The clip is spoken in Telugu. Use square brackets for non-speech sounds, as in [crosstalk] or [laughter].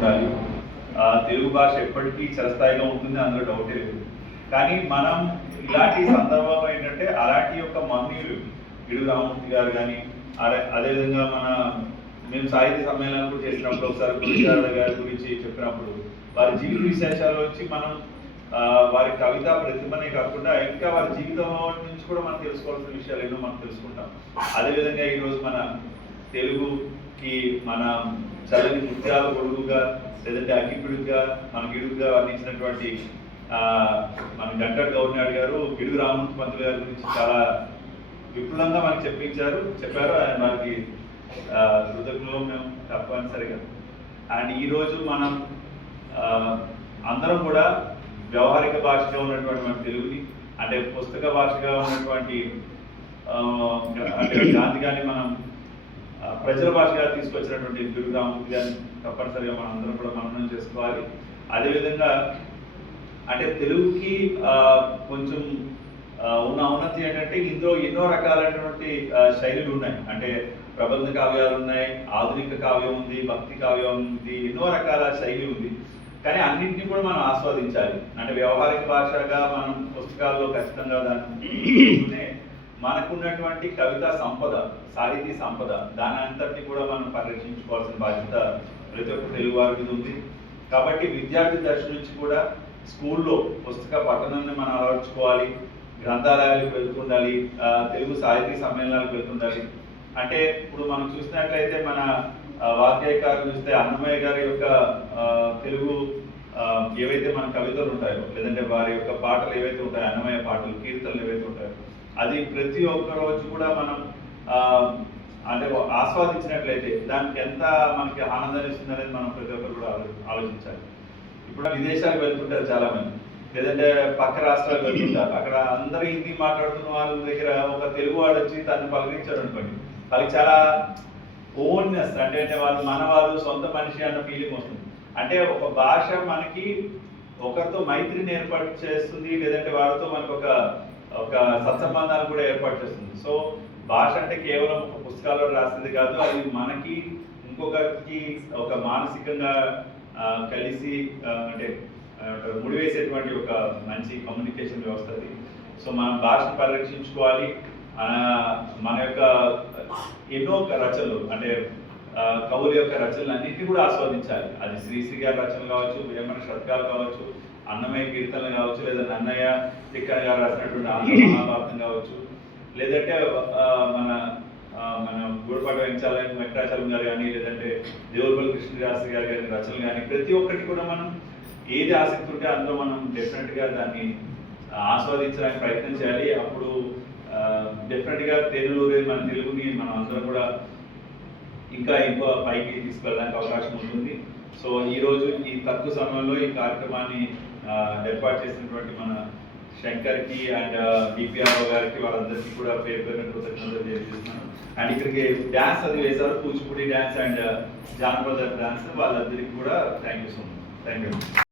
ఉండాలి. ఆ, తెలుగు భాష ఎప్పటికీ చిరస్థాయిగా ఉంటుంది అందులో డౌటే లేదు. కానీ మనం ఇలాంటి సందర్భంలో ఏంటంటే అలాంటి యొక్క మమ్మీలు గిడుగు రామమూర్తి గారు కానీ అదే అదేవిధంగా మన మేము సాహిత్య సమ్మేళనం కూడా చేసినప్పుడు ఒకసారి గురుచారణ గారి గురించి చెప్పినప్పుడు వారి జీవిత విశేషాలు వచ్చి మనం వారి కవిత ప్రతిభనే కాకుండా ఇంకా వారి జీవితం నుంచి కూడా మనం తెలుసుకోవాల్సిన విషయాలు ఎన్నో మనం తెలుసుకుంటాం. అదేవిధంగా ఈరోజు మన తెలుగుకి మన చల్లని ముత్యాల గొడుగుగా లేదంటే అగ్గిపిడుగుగా మన గిడుగుగా వర్ణించినటువంటి మన గంటడ్ గవర్నర్ గారు గిడుగు రామూర్తి పంతులు గారి గురించి చాలా విపులంగా మనకి చెప్పించారు. చెప్పారు. ఆయన మనకి ఆ, కృతజ్ఞులు మేము తప్పనిసరిగా. అండ్ ఈరోజు మనం అందరం కూడా వ్యవహారిక భాషగా ఉన్నటువంటి మన తెలుగుని అంటే పుస్తక భాషగా ఉన్నటువంటి అంటే గాంధీ గారిని మనం ప్రజల భాషగా తీసుకొచ్చినటువంటి తెలుగు గారిని తప్పనిసరిగా మనం అందరం కూడా మననం చేసుకోవాలి. అదేవిధంగా అంటే తెలుగుకి కొంచెం ఉన్న ఉన్నతి ఏంటంటే ఇందులో ఎన్నో రకాలైనటువంటి శైలులు ఉన్నాయి. అంటే ప్రబంధ కావ్యాలు ఉన్నాయి ఆధునిక కావ్యం ఉంది భక్తి కావ్యం ఉంది ఎన్నో రకాల శైలి ఉంది. కానీ అన్నింటినీ కూడా మనం ఆస్వాదించాలి. అంటే వ్యవహారిక భాషగా మనం పుస్తకాల్లో ఖచ్చితంగా దాన్ని [clears throat] మనకున్నటువంటి కవితా సంపద సాహితీ సంపద దాని అంతటిని కూడా మనం పరిరక్షించుకోవాల్సిన బాధ్యత ప్రతి ఒక్క తెలుగు వారి మీద ఉంది. కాబట్టి విద్యార్థి దశ నుంచి కూడా స్కూల్లో పుస్తక పఠనాన్ని మనం అలవర్చుకోవాలి. గ్రంథాలయాలకు వెళ్తుండాలి తెలుగు సాహితీ సమ్మేళనాలకు వెళ్తుండాలి. అంటే ఇప్పుడు మనం చూసినట్లయితే మన ఆ, చూస్తే అన్నమయ్య గారి యొక్క తెలుగు ఏవైతే మన కవితలు ఉంటాయో లేదంటే వారి యొక్క పాటలు ఏవైతే ఉంటాయో అన్నమయ్య పాటలు కీర్తనలు ఏవైతే ఉంటాయో అది ప్రతి ఒక్క రోజు కూడా మనం ఆ, అంటే ఆస్వాదించినట్లయితే దానికి ఎంత మనకి ఆనందాన్ని ఇస్తుంది అనేది మనం ప్రతి ఒక్కరు కూడా ఆలోచించాలి. ఇప్పుడు విదేశాలకు వెళ్తుంటారు చాలా మంది లేదంటే పక్క రాష్ట్రాలకు వెళ్తుంటారు. అక్కడ అందరూ హిందీ మాట్లాడుతున్న వాళ్ళ దగ్గర ఒక తెలుగు వాడు వచ్చి తను పలకరించాడు అనుకోండి. వాళ్ళకి చాలా ఓన్నెస్ అంటే అంటే వాళ్ళు మనవారు సొంత మనిషి అన్న ఫీలింగ్ వస్తుంది. అంటే ఒక భాష మనకి ఒకరితో మైత్రిని ఏర్పాటు చేస్తుంది లేదంటే వారితో మనకు ఒక ఒక సత్సంబంధాలు కూడా ఏర్పాటు చేస్తుంది. సో భాష అంటే కేవలం ఒక పుస్తకాల్లో రాసింది కాదు అది మనకి ఇంకొకరికి ఒక మానసికంగా కలిసి అంటే ముడివేసేటువంటి ఒక మంచి కమ్యూనికేషన్ వ్యవస్థ అది. సో మనం భాషను పరిరక్షించుకోవాలి. మన యొక్క ఎన్నో రచనలు అంటే కవుల యొక్క రచనలు అన్నింటినీ కూడా ఆస్వాదించాలి. అది శ్రీశ్రీ గారి రచనలు కావచ్చు వేమన షట్కాలు కావచ్చు అన్నమయ్య కీర్తనలు కావచ్చు లేదా నన్నయ్య తిక్కన గారు రాసినటువంటి ఆంధ్ర [clears throat] మహాభారతం కావచ్చు లేదంటే మన మన గూడపాటి వెంకటాచలం వెంకటాచలం గారు కానీ లేదంటే దేవులపల్లి కృష్ణదాస్ గారి గారి రచనలు కానీ ప్రతి ఒక్కటి కూడా మనం ఏది ఆసక్తి ఉంటే అందులో మనం డెఫినెట్గా దాన్ని ఆస్వాదించడానికి ప్రయత్నం చేయాలి. అప్పుడు డెఫినెట్గా తెలుగు మన తెలుగుని మనం అందరం కూడా ఇంకా ఎక్కువ పైకి తీసుకెళ్ళడానికి అవకాశం ఉంటుంది. సో ఈ రోజు ఈ తక్కువ సమయంలో ఈ కార్యక్రమాన్ని ఏర్పాటు చేసినటువంటి మన శంకర్కి అండ్ డిపిఆర్ఓ గారికి వాళ్ళందరికీ కూడా పేరు పేరు కృతజ్ఞతలు తెలియజేస్తున్నాను. అండ్ ఇక్కడికి డ్యాన్స్ అది వేశారు. కూచిపూడి డ్యాన్స్ అండ్ జానపద డ్యాన్స్ వాళ్ళందరికీ కూడా thank you so much. Thank you